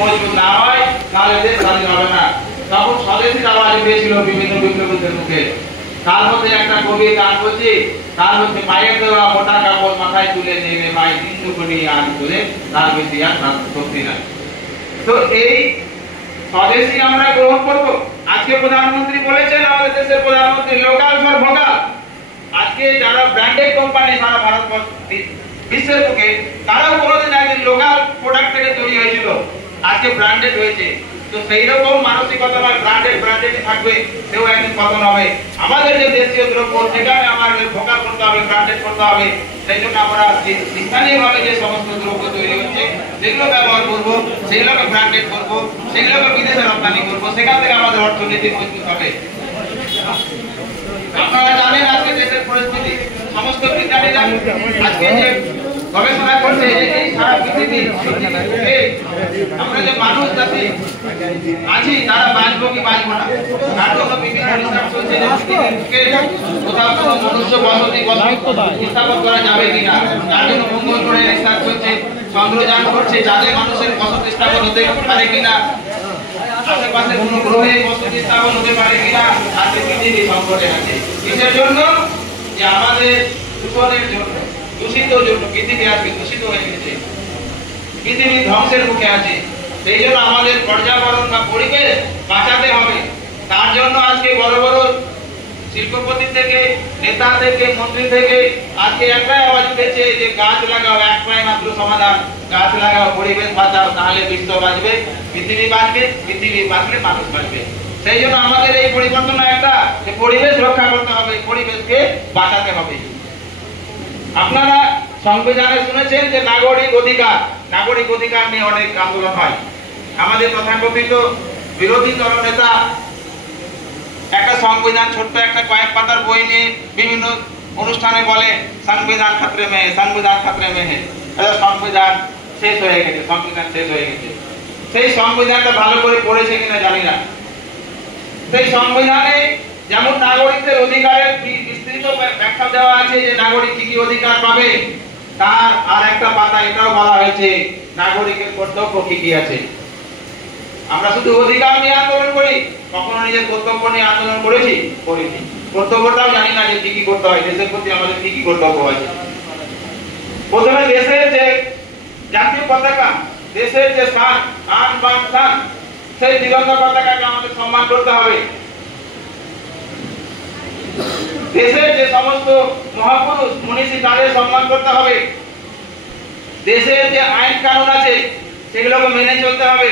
মজবুত না হয় তাহলে দেশ স্বাধীন হবে না। তখন স্বদেশী আওয়াজ উঠেছিল বিভিন্ন বিপ্লবীদের মুখে। তার মধ্যে একটা কবি গান করছে, তার মধ্যে মায়ের দেওয়া মোটা কাপড় মাথায় তুলে নেমে মায়ের দিনটুকুনি আন করে তার বেশি আর শক্তি নাই। তো এই স্বদেশী আমরা গ্রহণ করব। আজকে প্রধানমন্ত্রী বলেছেন, আমাদের দেশের প্রধানমন্ত্রী, লোকাল ফর ভোকাল। আজকে যারা ব্র্যান্ডেড কোম্পানি সারা ভারতবর্ষ বিশ্বের বুকে, তারাও কোনোদিন একদিন লোকাল প্রোডাক্ট থেকে তৈরি হয়েছিল, আজকে ব্র্যান্ডেড হয়েছে। তো সেই রকম মানসিকতা নয়, ব্র্যান্ডেডই থাকবে, সেও একদিন পতন হবে। আমাদের যে দেশীয় দ্রব্য সেখানে আমাদের ভোকাল করতে হবে, ব্র্যান্ডেড করতে হবে। সেই জন্য আমরা স্থানীয়ভাবে যে সমস্ত দ্রব্য তৈরি হচ্ছে সেগুলো ব্যবহার করবো, সেগুলোকে ব্র্যান্ডেড করবো, সেগুলোকে বিদেশে রপ্তানি করবো, সেখান থেকে আমাদের অর্থনীতি মজবুত হবে। আপনারা জানেন আজকে দেশের পরিস্থিতি, সমস্ত বিজ্ঞানীরা আজকে যে গবেষণা করছে যে এই সারা পৃথিবী আমরা যে মানুষ জাতি আছি তারা বাঁচবো কি বাঁচবো না, তার জন্য বিভিন্ন রিসার্চ চলছে যে কোথাও কোনো মনুষ্য বসতি স্থাপন করা যাবে কিনা, তার জন্য মঙ্গল গ্রহে রিসার্চ চলছে, চন্দ্রযান করছে যাতে মানুষের বসতি স্থাপন হতে পারে কিনা, আশেপাশে কোনো গ্রহে বসতি স্থাপন হতে পারে কিনা। আজকে পৃথিবী সংকটে আছে, কিসের জন্য? যে আমাদের দূষণের জন্য, দূষিত জন্য পৃথিবী আজকে দূষিত হয়ে গেছে, পৃথিবী ধ্বংসের মুখে আছে। সেই জন্য আমাদের পর্যাবরণ বা পরিবেশ বাঁচাতে হবে। তার জন্য আজকে বড় বড় শিল্পপতি থেকে, নেতা থেকে, মন্ত্রী থেকে আজকে একটাই আওয়াজ উঠেছে যে গাছ লাগাও, একটাই মাত্র সমাধান, গাছ লাগাও, পরিবেশ বাঁচাও, তাহলে বিশ্ব বাঁচবে, পৃথিবী বাঁচবে, পৃথিবী বাঁচলে মানুষ বাঁচবে। সেই জন্য আমাদের এই পরিবর্তন একটা, যে পরিবেশ রক্ষা করতে হবে, পরিবেশকে বাঁচাতে হবে। আপনারা সংবিধানে শুনেছেন যে নাগরিক অধিকার নিয়ে অনেক আন্দোলন হয়। আমাদের তথাকথিত বিরোধী দলনেতা একটা সংবিধান, ছোট্ট একটা কয়েক পাতার বই নিয়ে বিভিন্ন অনুষ্ঠানে বলে সংবিধান খাতরে মে, সংবিধান খাতরে মে। সংবিধান শেষ হয়ে গেছে, সংবিধান শেষ হয়ে গেছে। সেই সংবিধানটা ভালো করে পড়েছে কিনা জানি না। সেই সংবিধানে যেমন নাগরিকদের অধিকারের বিস্তৃত ব্যাখ্যা দেওয়া আছে যে নাগরিক কি কি অধিকার পাবে, তার আর একটা পাতা এটাও বলা হয়েছে নাগরিকের কর্তব্য কি কি আছে। আমরা শুধু অধিকার নিয়ে আন্দোলন করি, কখনো নিজের কর্তব্য নিয়ে আন্দোলন করেছি? করিনি। কর্তব্যটাও জানি না যে কি কি করতে হয়, দেশের প্রতি আমাদের কি কি কর্তব্য আছে। প্রথমে দেশের যে জাতীয় পতাকা, দেশের যে শান, আন বান শান, সেই তিরঙ্গা পতাকাকে আমাদের সম্মান করতে হবে। দেশের যে সমস্ত মহাপুরুষ মনীষী তাদের সম্মান করতে হবে। দেশের যে আইন কানুন আছে সেগুলোকে মেনে চলতে হবে।